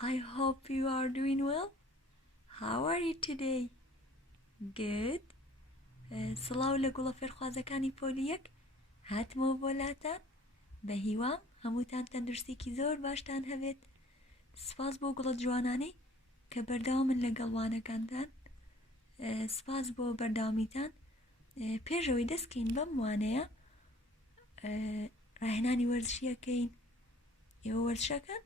I hope you are doing well. How are you today? Good. سڵاو لە گوڵە فێرخوازەکانی پۆلیەک هاتمەوە بۆلاتان بە هیوام هەمووتان تەندروستێکی زۆر باشتان هەبێت. سپاس بۆ گوڵە جوانانەی کە بەردەوامن لەگەڵوانەکانتان. سپاس بۆ بەردەوامیتان. پێشەوەی دەستکەین بەم وانەیە ڕاهێنانی وەرزشیەکەین. ئێوە وەرزشەکەن؟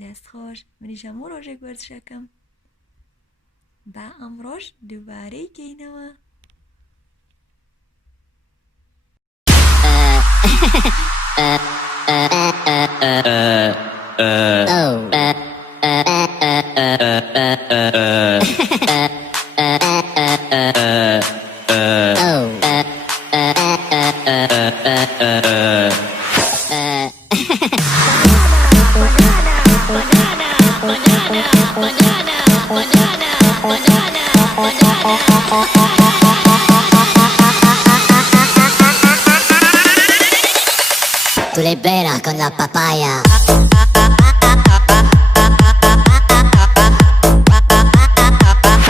دەستخۆش. منیش هەموو ڕۆژێک وەرزشەکەم. با ئەمڕۆژ دووبارەی گەینەوە. Tú le veras con la papaya.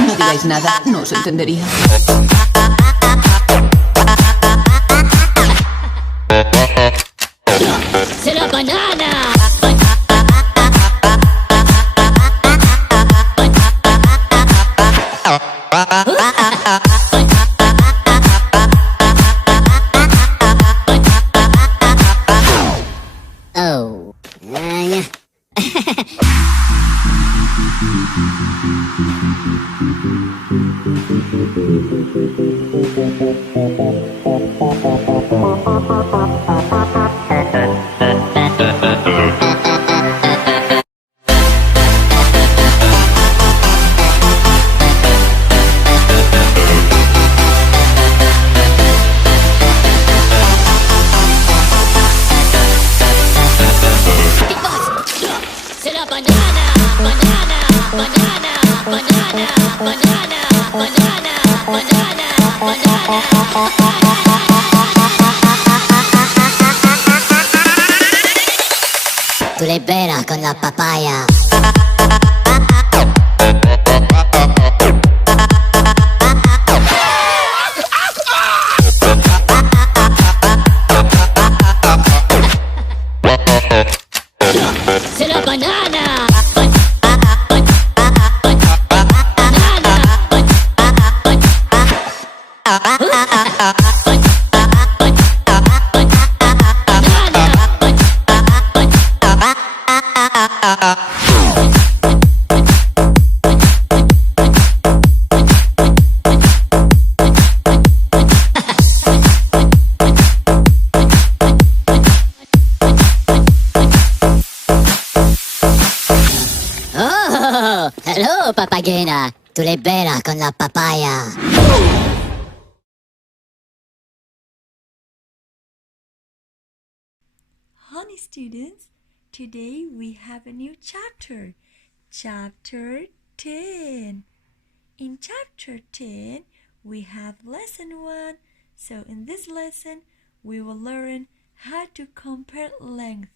No digáis nada, no os entendería. ¡Se la banana! Oh. Tú le veras con la papaya. ¡Se la banana! Oh, hello, papagena. Tú le veras con la papaya. Honey students, today we have a new chapter, chapter 10. In chapter 10, we have lesson 1. So in this lesson, we will learn how to compare length.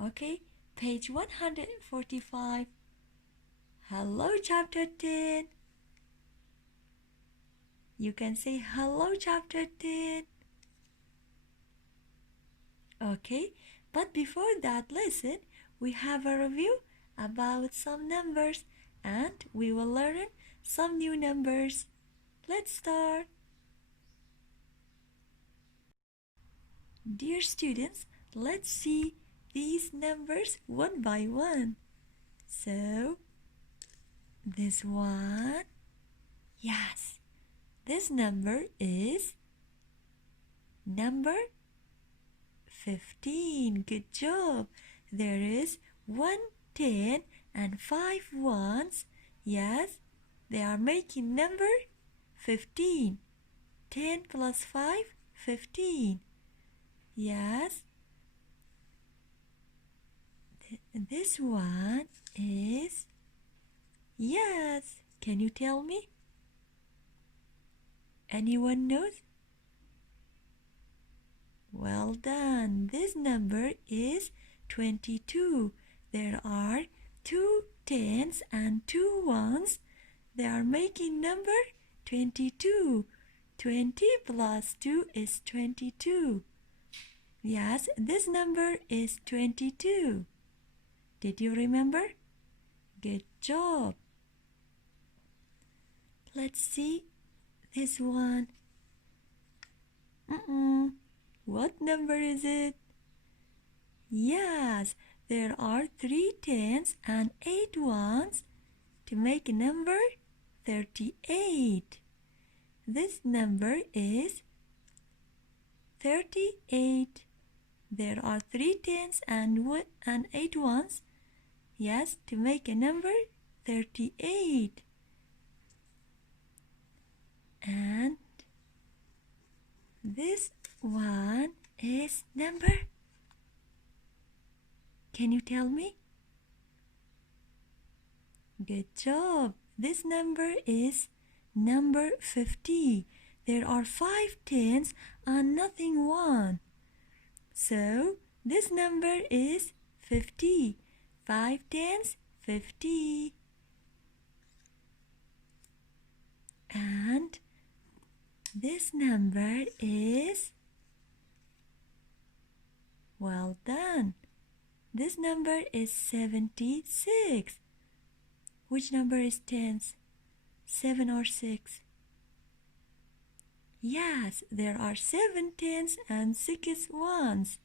Okay, page 145. Hello, chapter 10. You can say hello, chapter 10. Okay, but before that lesson, we have a review about some numbers and we will learn some new numbers. Let's start. Dear students, let's see these numbers one by one. So, this one, yes, this number is number 15. Good job. There is 1 10 and 5 ones. Yes, they are making number 15. 10 plus 5, 15. Yes. This one is, yes. Can you tell me? Anyone knows? Well done. This number is 22. there are 2 tens and 2 ones. They are making number 22. 20 plus 2 is 22. Yes, this number is 22. Did you remember? Good job. Let's see this one. What number is it? Yes, there are 3 tens and 8 ones to make a number 38. This number is 38. There are 3 tens and 8 ones. Yes, to make a number 38. And this one is number. Can you tell me? Good job. This number is number 50. There are 5 tens and nothing one. So this number is 50. 5 tens, 50. And this number is, well done. This number is 76. Which number is tens? 7 or 6? Yes, there are 7 tens and 6 ones.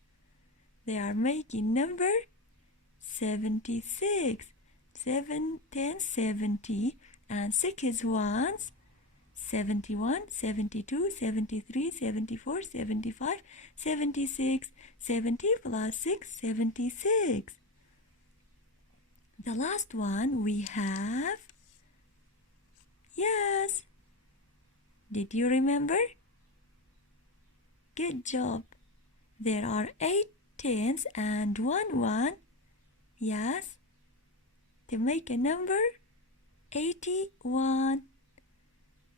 They are making number 76. 7 tens, 70, and 6 ones, 71, 72, 73, 74, 75, 76. 70 plus 6, 76. The last one we have. Yes. Did you remember? Good job. There are 8 tens and 1 one. Yes. To make a number 81.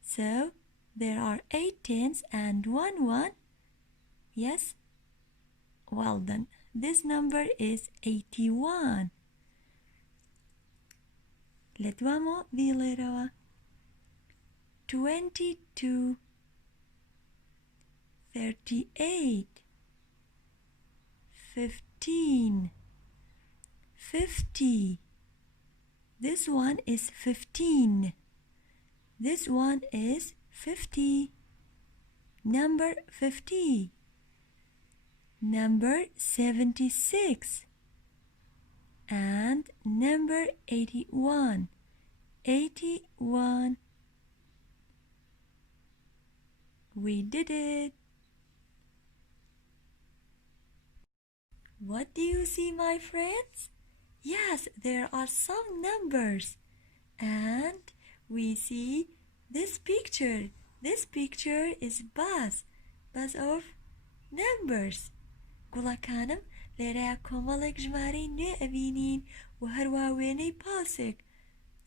So there are 8 tens and 1 one. Yes. Well done. This number is 81. Let's go. 22, 38, 15, 50. This one is 15. This one is 50. Number 50. Number 76. And number 81. 81. We did it. What do you see, my friends? Yes, there are some numbers. And we see this picture. This picture is bus of numbers. گوڵەکانم لێرەیە کۆمەڵێک ژمارەی نوێ ئەبینین و هەروە وێنەی پاسێک.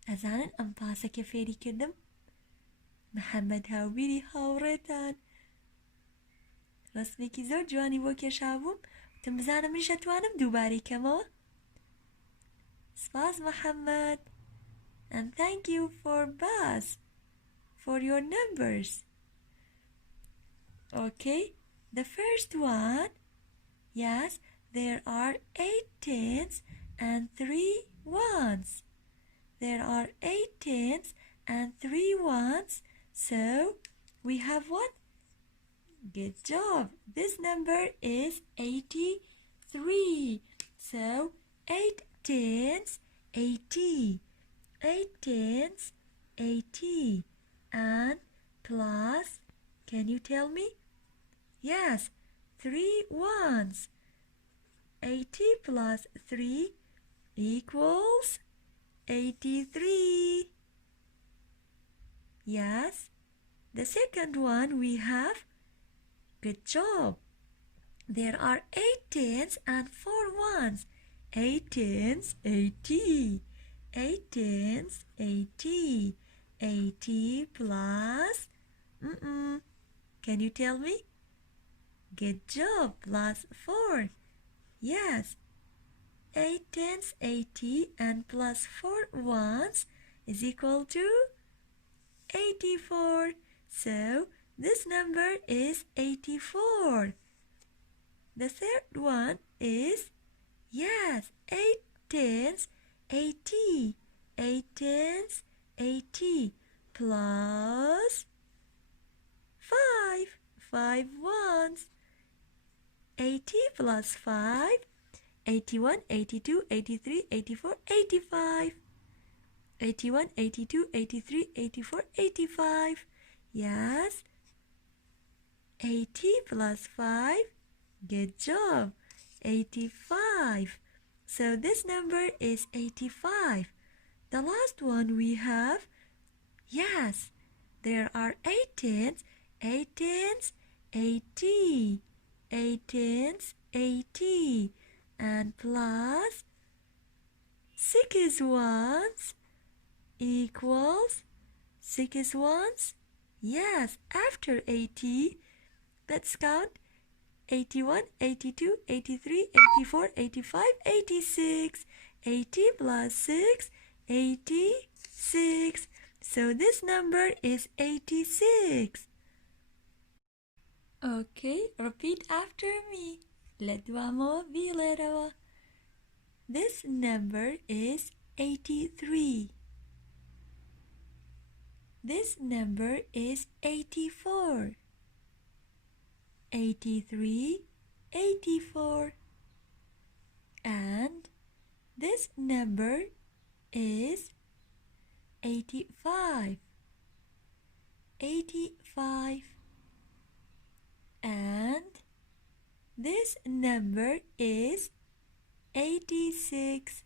ئەزانن ئەم پاسێکە فێری کردم؟ محەممەد هاوبیری هاوڕێتان. ڕسمێکی زۆر جوانی بۆ کێشابووم وتم بزانم منیش ئەتوانم دووبارەی کەمەوە. سپاس محەممەد. And thank you for Buzz for your numbers. Okay, the first one. Yes, there are 8 tens and 3 ones. There are 8 tens and 3 ones. So we have what? Good job. This number is 83. So 8 tens, 80. 8 tens, 80. And plus, can you tell me? Yes, 3 ones. 80 plus 3 equals 83. Yes. The second one we have. Good job. There are 8 tens and 4 ones. 8 tens, 80. 8 tens, 80. 80 plus. Can you tell me? Good job. Plus 4. Yes. 8 tens 80 and plus 4 ones is equal to 84. So this number is 84. The third one is, yes, 8 tens 80. 8 tens 80 plus 5 ones. 80 plus 5, 81, 82, 83, 84, 85. 81, 82, 83, 84, 85. Yes. 80 plus 5. Good job. 85. So this number is 85. The last one we have, yes, there are 8 tens, 8 tens, 80. 8 tens, 80. And plus 6 ones equals 6 ones. Yes, after 80, let's count 81, 82, 83, 84, 85, 86. 80 plus 6, 86. So this number is 86. Okay, repeat after me. Ledwamo bilerawa. This number is 83. This number is 84. 83, 84. And this number is 85. 85. And this number is 86.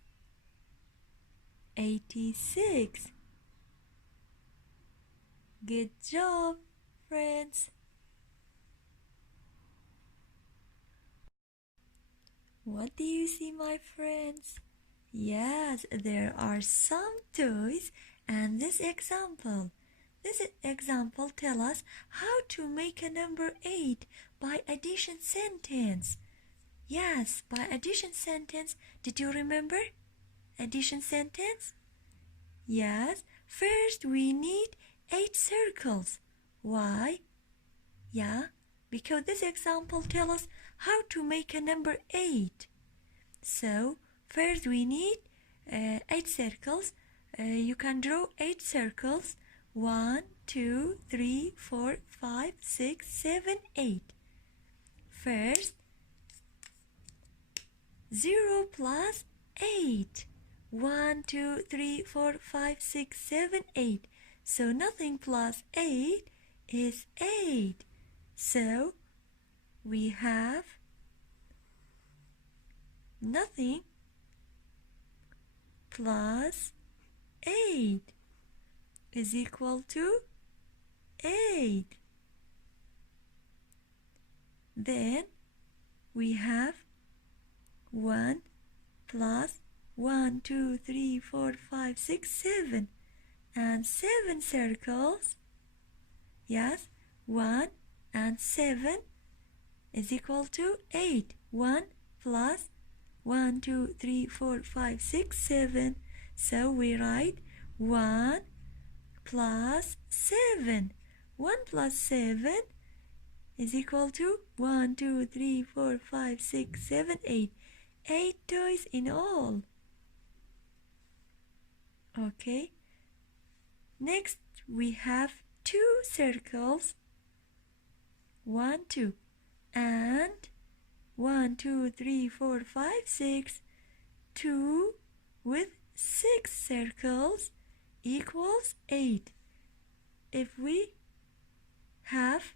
86. Good job, friends. What do you see, my friends? Yes, there are some toys and this example. This example tells us how to make a number 8 by addition sentence. Yes, by addition sentence. Did you remember addition sentence? Yes, first we need 8 circles. Why? Yeah, because this example tells us how to make a number 8. So, first we need 8 circles. You can draw 8 circles. 1, 2, 3, 4, 5, 6, 7, 8. First, 0 plus 8. 1, 2, 3, 4, 5, 6, 7, 8. So nothing plus 8 is 8. So we have nothing plus 8 is equal to 8. Then we have 1 plus 1, 2, 3, 4, 5, 6, 7. And 7 circles. Yes, 1 and 7 is equal to 8. 1 plus 1, 2, 3, 4, 5, 6, 7. So we write 1 plus 7. 1 plus 7 is equal to 1, 2, 3, 4, 5, 6, 7, 8. 8 toys in all. Okay. Next we have 2 circles. 1, 2. And 1, 2, 3, 4, 5, 6. 2 with 6 circles equals 8. If we have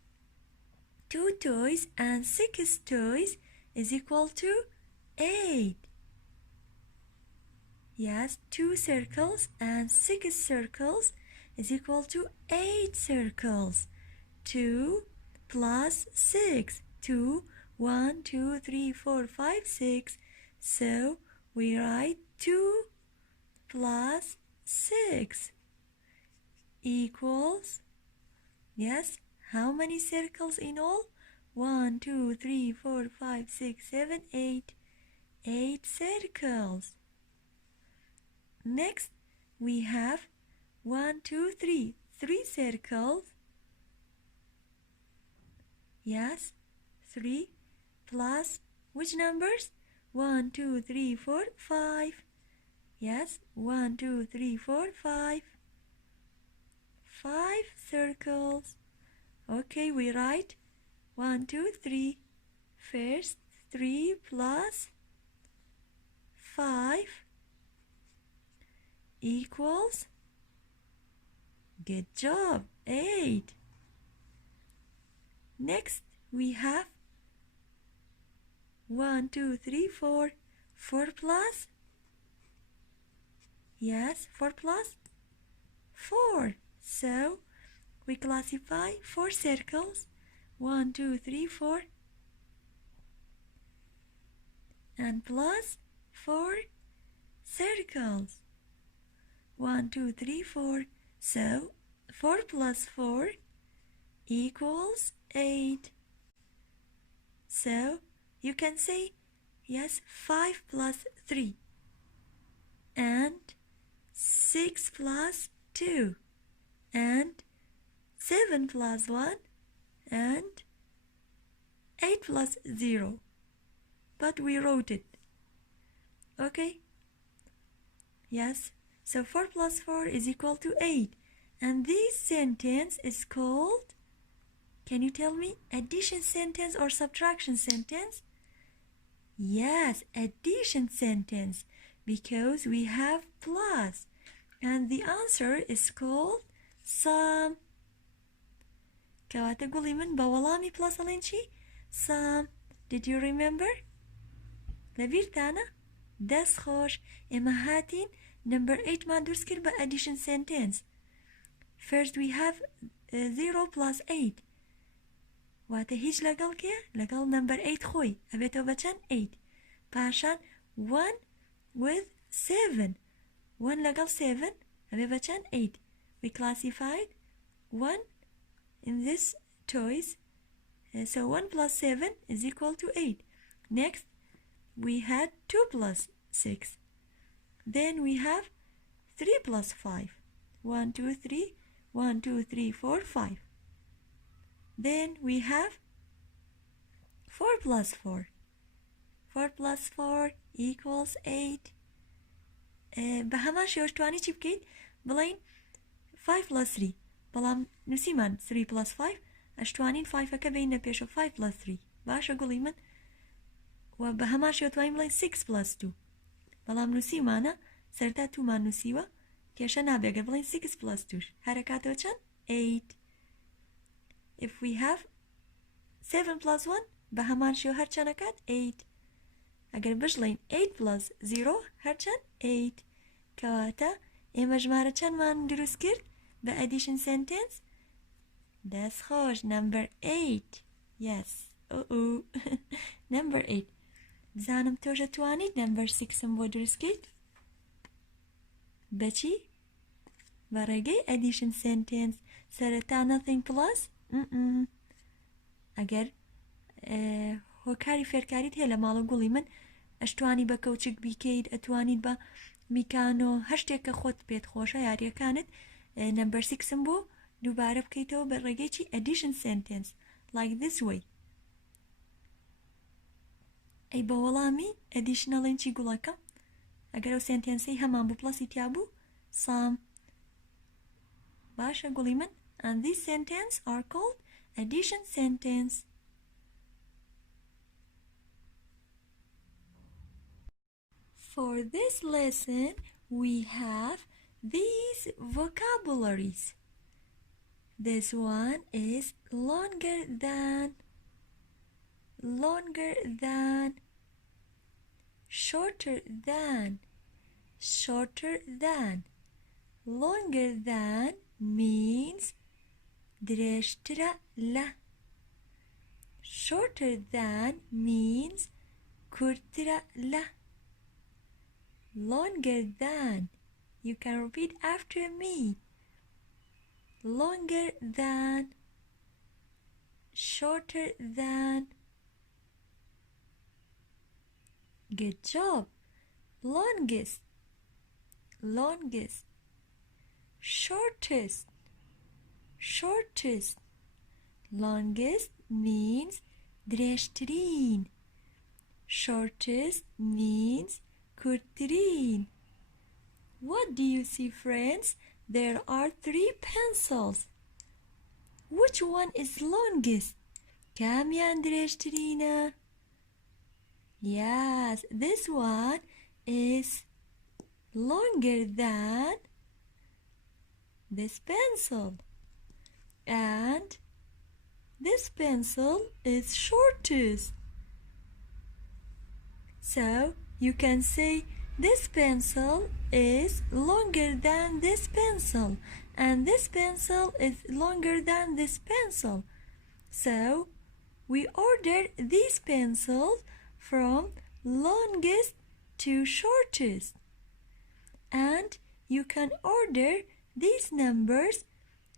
2 toys and 6 toys is equal to 8. Yes, 2 circles and 6 circles is equal to 8 circles. 2 plus 6. 2, 1, 2, 3, 4, 5, 6. So we write 2 plus 6 equals, yes, how many circles in all? 1, 2, 3, 4, 5, 6, 7, 8. 8 circles. Next, we have 1, 2, 3. 3 circles. Yes, 3 plus which numbers? 1, 2, 3, 4, 5. Yes, 1, 2, 3, 4, 5. 5 circles. Okay, we write 1, 2, 3. First, 3 plus 5 equals, good job, 8. Next, we have 1, 2, 3, 4. 4 plus, yes, 4 plus 4. So, we classify 4 circles. 1, 2, 3, 4. And plus 4 circles. 1, 2, 3, 4. So 4 plus 4 equals 8. So you can say, yes, 5 plus 3 and 6 plus 2 and 7 plus 1 and 8 plus 0. But we wrote it. Okay? Yes. So 4 plus 4 is equal to 8. And this sentence is called, can you tell me, addition sentence or subtraction sentence? Yes, addition sentence, because we have plus. And the answer is called sum. Kawata guli min bawalami plus alinchi? Sum. Did you remember? لبیرتانە دەست خۆش ئێمە هاتین number 8 مان دروست کرد بە addition sentence. First we have 0 plus 8 واتە هیچ لەگەڵ کێ؟ لەگەڵ number 8 خۆی ئەبێتەوە بە چەند 8. پاشان 1 with 7 1 لەگەڵ 7 ئەبێ بە چەند 8. We classified 1 in this choice. So 1 plus 7 is equal to 8. Next, we had 2 plus 6. Then we have 3 plus 5. 1, 2, 3. 1, 2, 3, 4, 5. Then we have 4 plus 4. 4 plus 4 equals 8. بە هەمان شێوەش توانی چی بکەین؟ بڵین 5 plus 3. بەڵام نووسیمان 3 plus 5. ئەشتوانین 5ەکە بینە پێشە 5 plus 3. باشە گوڵی من؟ و بە هەمان شێوە توانین بڵین 6 plus 2. بەڵام نووسیمانە سەرتا 2 مان نووسیوە کێشە نابێگە بڵین 6 plus 2 هەرەکاتەوە چەند؟ 8. If we have 7 plus 1 بە هەمان شێوە هەر چەندەکات؟ 8. ئەگەر بژڵین 8 plus 0 هەر چەند؟ 8. کەواتە ئێمە ژمارە چەندمان دروست کرد بە addition sentence؟ دەست خۆش number 8. Yes. Number 8. بزانم تۆژە توانیت number 6م بۆ دروستکەیت؟ بەچی؟ بە ڕێگەی addition sentence. سەرەتا nothing plus؟ ئەگەر هۆکاری فێرکاریت هەیە لە ماڵە گوڵی من ئەشتوانی بە کەوچک بیکەیت ئەتوانیت بە میکانۆ هەر شتێککە خۆت پێت خۆشە یاریەکانت number 6م بۆ دووبارە بکەیتەوە بە ڕێگەی چی addition sentence like this way. ئەی بە وەڵامی ئەدیشنەڵێن چی گوڵەکە؟ ئەگەر ئەو سنتێنسەی هەمان بوو پلەسی تیا بوو سام. باشە گوڵی من. And these sentences are called addition sentence. For this lesson we have these vocabularies. This one is longer than, longer than, shorter than, shorter than. Longer than means درێژترە لە. Shorter than means کورتترە لە. Longer than. You can repeat after me. Longer than, shorter than. Good job. Longest. Longest. Shortest. Shortest. Longest means درێژترین. Shortest means کورتترین. What do you see, friends? There are 3 pencils. Which one is longest? کامیان درێژترینە؟ Yes, this one is longer than this pencil. And this pencil is shortest. So you can say this pencil is longer than this pencil, and this pencil is longer than this pencil. So we order these pencils from longest to shortest. And you can order these numbers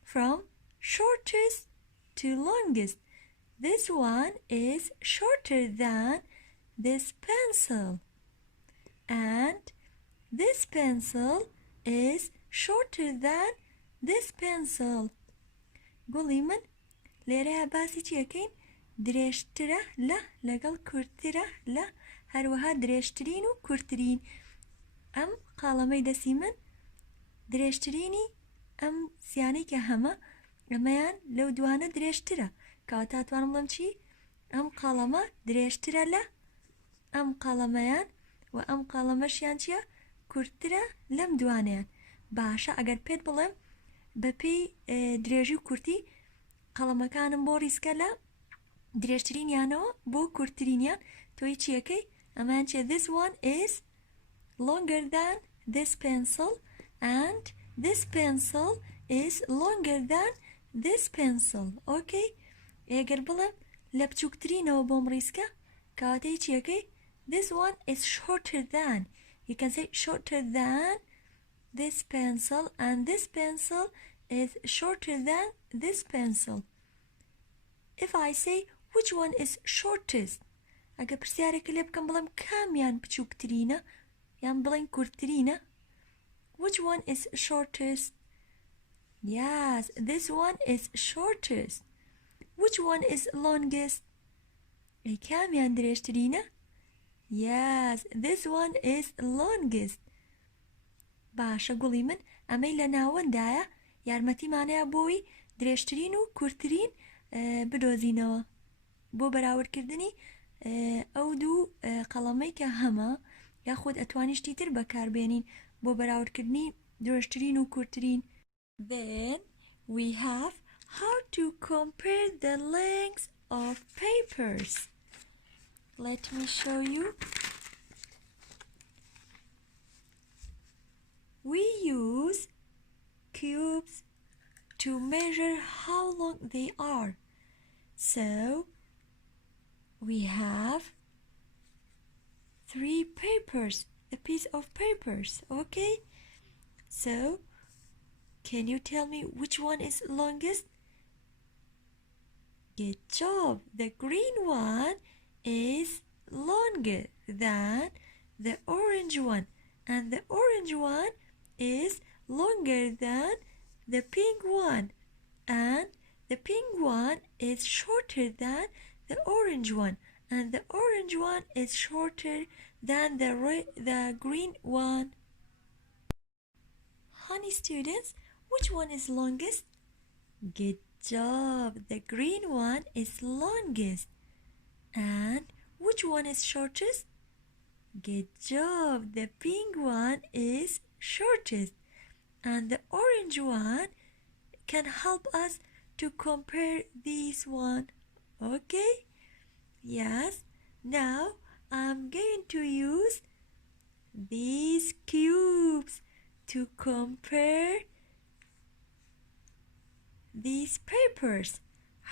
from shortest to longest. This one is shorter than this pencil. And this pencil is shorter than this pencil. گوڵی من لێرەیە باسی چیەکەین؟ درێژترە لە لەگەڵ کورتترە لە هەروەها درێژترین و کورتترین. ئەم قاڵەمەی دەسی من درێژترینی ئەم سیانەی کە هەمە ئەمەیان لەو دوانە درێژترە. کەواتە توانم بڵێم چی؟ ئەم قاڵەمە درێژترە لە ئەم قاڵەمەیان و ئەم قاڵەمەشیان چییە؟ کورتترە لەم دوانەیان. باشە ئەگەر پێت بڵێم بەپێی درێژی و کورتی قەڵەمەکانم بۆ ڕیسکە لە درێژترینیانەوە بۆ کورتترینیان تۆی چیەکەی؟ ئەمان چێ this one is longer than this pencil and this pencil is longer than this pencil. Okay? ئێگەر بڵێم لە بچووکترینەوە بۆم ڕیسکە کەواتەی چیەکەی؟ this one is shorter than. You can say shorter than this pencil, and this pencil is shorter than this pencil. If I say which one is shortest, ئەگە پرسیارێکە لێ بکەم بڵێم کامیان بچووکترینە یان بڵێن کورتترینە؟ which one is shortest? Yes, this one is shortest. Which one is longest? کامیان درێژترینە؟ Yes, this one is longest. باشە گوڵی من ئەمەی لە ناوەندایە یارمەتیمانەیە بۆی درێژترین و کورتترین بدۆزینەوە بۆ بەراوردکردنی ئەو دوو قەڵەمەی کە هەمە یاخود ئەتوانیشتی تر بەکاربێنین بۆ بەراوردکردنی درێژترین و کورتترین. Then we have how to compare the lengths of papers. Let me show you. We use cubes to measure how long they are. So we have 3 papers, a piece of papers, okay? So can you tell me which one is longest? Good job. The green one is longer than the orange one, and the orange one is longer than the pink one, and the pink one is shorter than the orange one, and the orange one is shorter than the green one. Honey students, which one is longest? Good job. The green one is longest. And which one is shortest? Good job. The pink one is shortest. And the orange one can help us to compare these one. Okay? Yes. Now I'm going to use these cubes to compare these papers.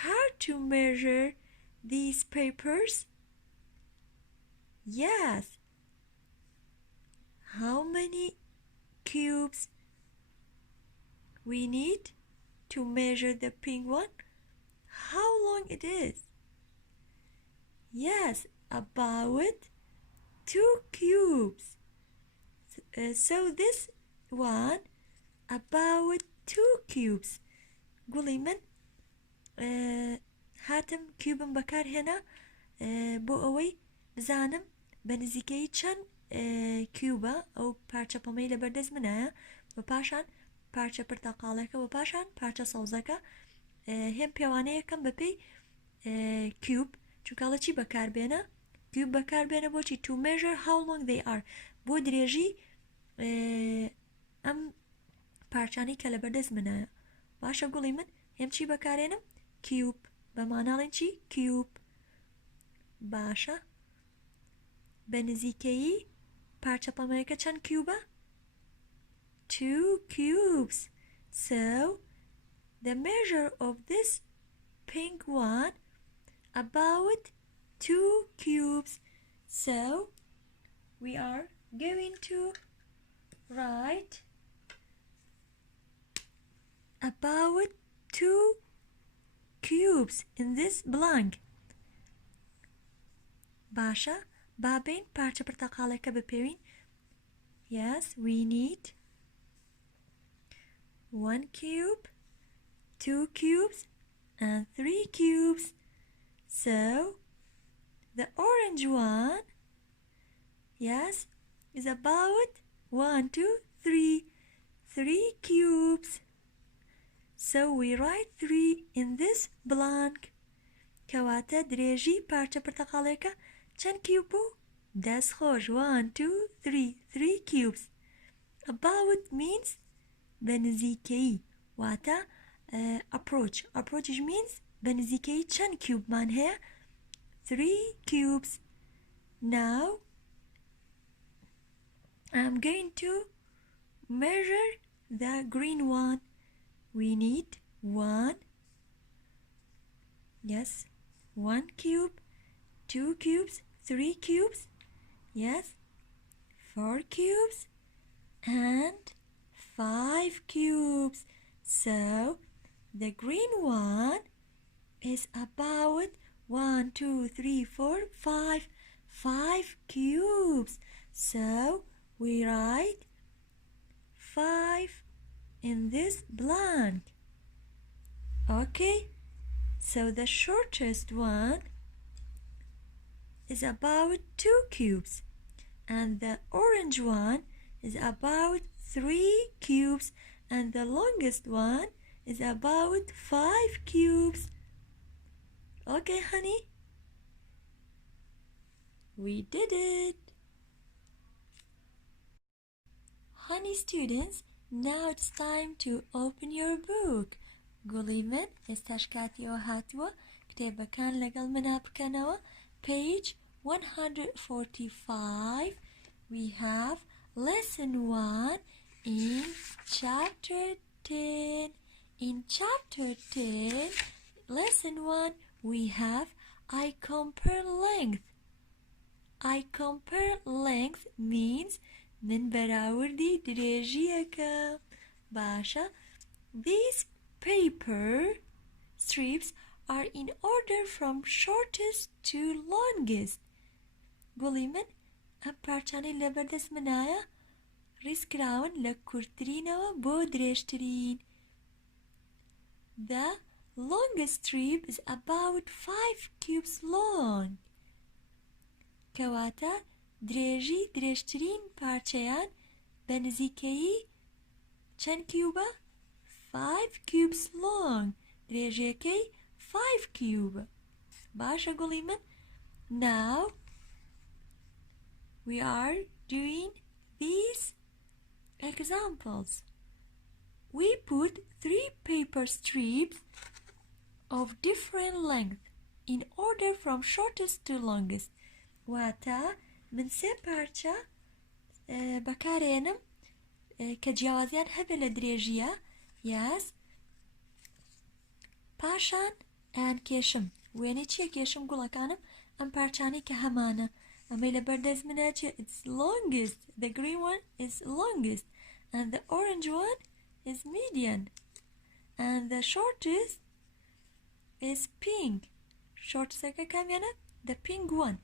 How to measure these papers? Yes. How many cubes we need to measure the pink one? How long it is? Yes, about 2 cubes. So this one about 2 cubes. قولي من هاتم کیوبم بەکار هێنا بۆ ئەوەی بزانم بە نزیکەی چەند کیوبە ئەو پارچە پەمەی لە بەردەست منایە و پاشان پارچە پرتەقاڵەکە و پاشان پارچە سەوزەکە هێم پێوانەیەکەم بەپێی کیوب چونکەڵە چی بەکاربێنە کیوب بەکاربێنە بۆچی to measure how long they are بۆ درێژی ئەم پارچانی کە لە بەردەست منایە باشە گوڵی من هێم چی بەکارێنم کیوب بە ماناڵێن چی کیوب باشە بە نزیکەیی پارچە پەمەیەکە چەند کیوبە 2 cubes. So the measure of this pink one about 2 cubes. So we are going to write about 2 cubes in this blank. باشە بابین پارچە پرتەقاڵەکە بپێوین. Yes, we need 1 cube, 2 cubes, and 3 cubes. So the orange one, yes, is about 1, 2, 3 cubes. So we write 3 in this blank. کەواتە درێژی پارچە پرتەقاڵەکە چەند کیوب بوو؟ دەست خۆش 1 2 3 cubes. About means بە نزیکەیی واتە approach means بە نزیکەیی چەند کیوبمان هەیە 3 cubes. Now I'm going to measure the green one. We need 1 cube, 2 cubes, 3 cubes, yes, 4 cubes, and 5 cubes. So the green one is about 1 2 3 4 5 cubes. So we write 5 in this blank. Okay, so the shortest one is about 2 cubes and the orange one is about 3 cubes and the longest one is about 5 cubes. Okay, honey? We did it! Honey students, now it's time to open your book. گوڵی من ئێستاش کاتیەوە هاتووە کتێبەکان لەگەڵ منە بکەنەوە. Page 145 we have lesson 1 in chapter 10. In chapter 10 lesson 1 we have I compare length. I compare length means من بەراوردی درێژیەکە. باشە these paper strips are in order from shortest to longest. گوڵی من ئەم پارچانەی لە بەردەست منایە ڕیزکراون لە کورتترینەوە بۆ درێژترین. The longest strip is about 5 cubes long. کەواتە درێژی درێژترین پارچەیان بە نزیکەیی چەند کیوبە؟ 5 cubes long. درێژیەکەی 5 cube. باشە گوڵی من. Now we are doing these examples. We put 3 paper strips of different length in order from shortest to longest. واتە من سێ پارچە بەکارێنم کە جیاوازیان هەبێ لە درێژیە. Yes. پاشان ئەیان کێشم. وێنەی چیە کێشم گوڵەکانم؟ ئەم پارچانەی کە هەمانە. ئەمەی لە بەردەست منە چیە؟ It's longest. The green one is longest. And the orange one is medium. And the shortest is pink. Shortest کامیانە? The pink one.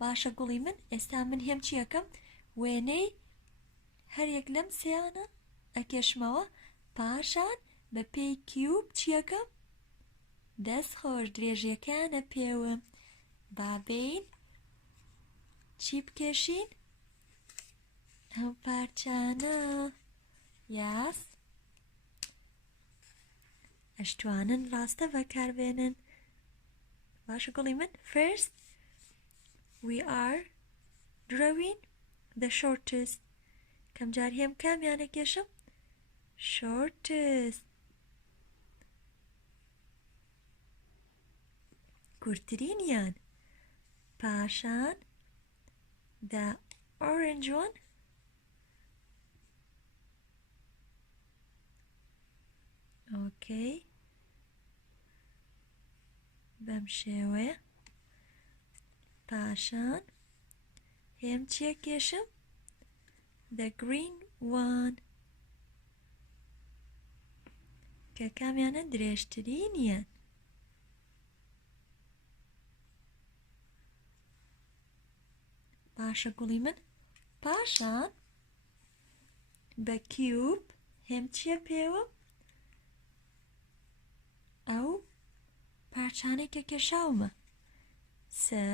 باشە گوڵی من ئێستا من هێم چیەکەم وێنەی هەرێک لەم سێیانە ئەکێشمەوە پاشان بە پێی کیوب چیەکەم دەست خۆش درێژیەکانە پێوم بابین چی بکێشین ئەو پارچانە یاس ئەشتوانن ڕاستە بەکاربێنن باشە گوڵی من first we are drawing the shortest کەم جار هێم کامیانە کێشم shortest کورتترینیان پاشان the orange one okay بەم شێوەیە پاشان هێم چیە کێشم the green one کە کامیانە درێژترینیان باشە گوڵی من پاشان بە کیوب هێم چیە پێوە ئەو پارچانەی کە کێشاومە so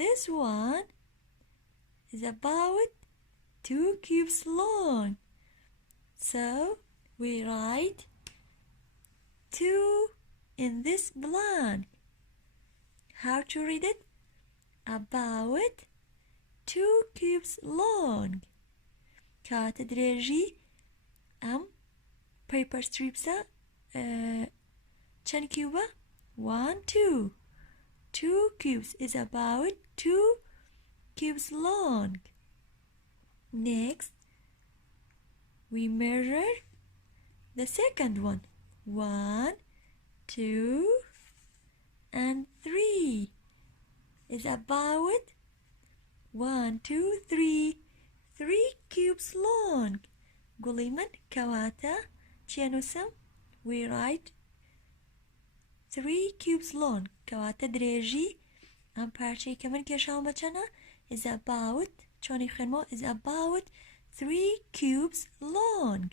this one is about 2 cubes long so we write 2 in this blank how to read it about 2 cubes long کاتە درێژی ئەم paper stripsە چەند کیوبە 1 2 2 cubes is about 2 cubes long next we measure the second one 1 2 and 3 is about 1 2 3 3 cubes long گوڵی من کەواتە چێنووسم we write 3 cubes long کەواتە درێژی ئەم پارچەی کە من کێشاومە چەنە is about چۆنی خوێنمەوە is about 3 cubes long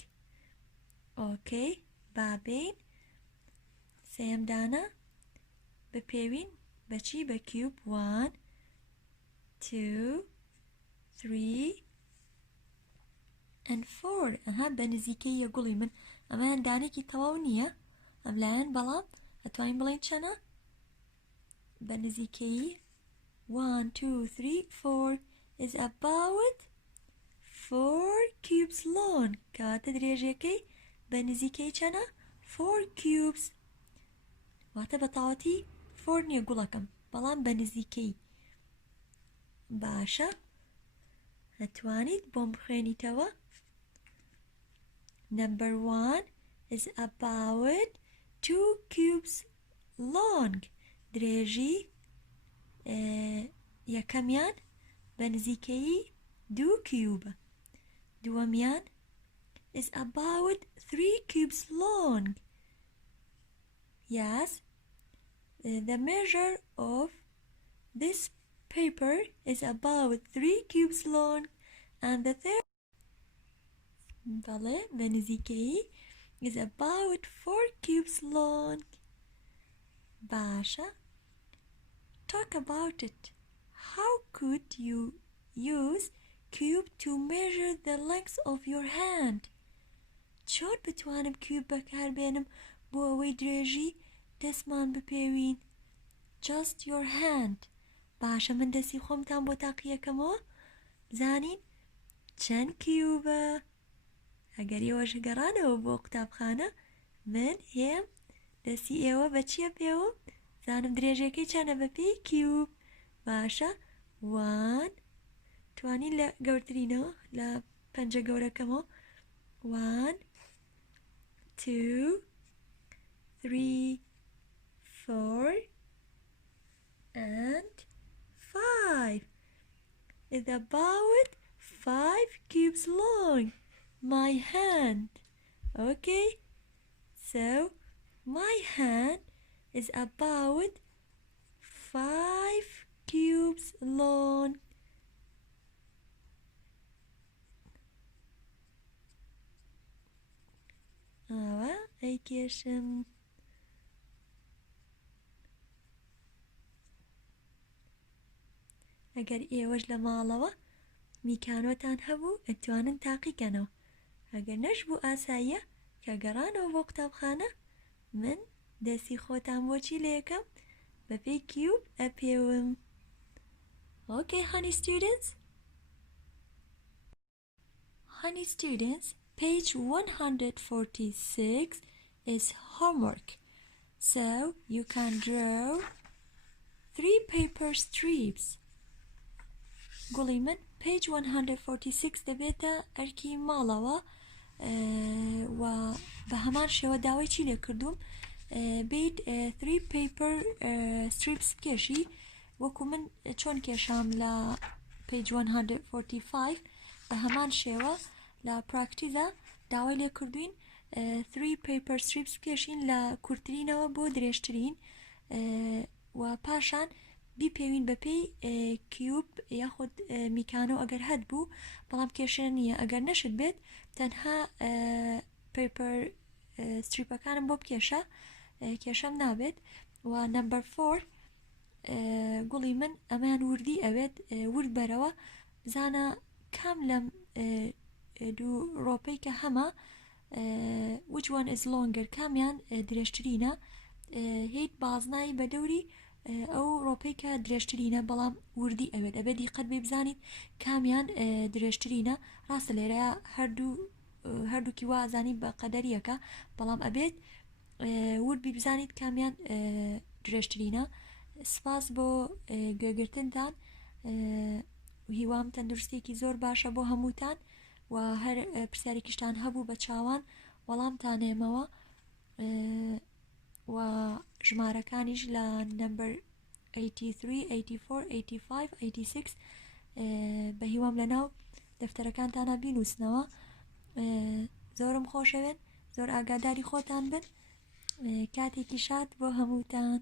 okay بابین سێمدانە بپێوین بەچی بە کیوب 1 2 3 and 4 ئەها بە نزیکەیە گوڵی من ئەمەیان دانێکی تەواو نییە ئەم لایەن بەڵام ئەتوانین بڵێن چەنە بە نزیکەیی 1 2 3 4 is about 4 cubes long کەواتە درێژەکەی بە نزیکەی چەنە 4 cubes واتە بە تاواتی 4 نییە گوڵەکەم بەڵام بە نزیکەی باشە ئەتوانیت بۆم بخوێنیتەوە number 1 is about 2 cubes long درێژی یەکەمیان بە نزیکەیی 2 کیوبە دووەمیان is about 3 cubes long yes the measure of this paper is about 3 cubes long and the third بەڵێ بە نزیکەیی is about 4 cubes long باشە talk about it how could you use cube to measure the length of your hand چۆن بتوانم کیوب بەکاربێنم بۆ ئەوەی درێژی دەستمان بپێوین just your hand باشە من دەستی خۆمتان بۆ تاقیەکەمەوە زانین چەند کیوبە ئەگەر ئێوەش گەڕانەوە بۆ قوتابخانە من هێم دەستی ئێوە بە چیە پێوە زانم درێژەکەی چەنە بە پێی کیوب باشە 1 توانین لە گەورترینەوە لە پەنجە گەورەکەمەوە 1 2 3 4 and 5 is about 5 cubes long my hand okay so my hand is about 5 cubes long. ئەی کێشم ئەگەر ئێوەش لە ماڵەوە میکانۆتان هەبوو ئەتوانن تاقیکەنەوە ئەگەر نەش بوو ئاساییە کە گەڕانەوە بۆ قوتابخانە من دەستی خۆتان بۆچی لە یەکەم بە پێی کیوب ئەپێوم. Okay, honey students, page 146 is homework. So you can draw 3 paper strips. قولي من page 146 دەبێتە ئەرکی ماڵەوە و بە هەمان شێوە داوای چی لێ کردوم بیت 3 paper strips بکێشی وەکو من چۆن کێشام لە page 145 بە هەمان شێوە لە پراکتیزە داوای لێ کردوین 3 paper strips بکێشین لە کورتترینەوە بۆ درێژترین و پاشان بیپێوین بە پێی کیوب یاخود میکانۆ ئەگەر هەت بوو بەڵام کێشە نییە ئەگەر نەشت بێت تەنها پیپەر ستریپەکانم بۆ بکێشە کێشەم نابێت و نمبەر 4 گوڵی من ئەمان وردی ئەوێت ورد بەرەوە بزانە کام لەم دوو ڕۆپەی کە هەمە which one is longer کامیان درێژترینە هیچ بازنایی بە دەوری ئەو ڕۆپەی کە درێژترینە بەڵام وردی ئەوێت ئەبێ دیقەت بێ بزانیت کامیان درێژترینە ڕاستە لێرەیە هەردووکی وازانی بە قەدەریەکە بەڵام ئەبێت وردبی بزانیت کامیان درێژترینە. سپاس بۆ گوێگرتنتان هیوام تەندروستێکی زۆر باشە بۆ هەمووتان و هەر پرسیارێکیشتان هەبوو بە چاوان وەڵامتانێمەوە و ژمارەکانیش لە نمبەر 83 84 85 86 بە هیوام لەناو دەفتەرەکانتانە بینووسنەوە. زۆرم خۆشەوێن زۆر ئاگاداری خۆتان بن کاتێکی شاد بۆ هەمووتان.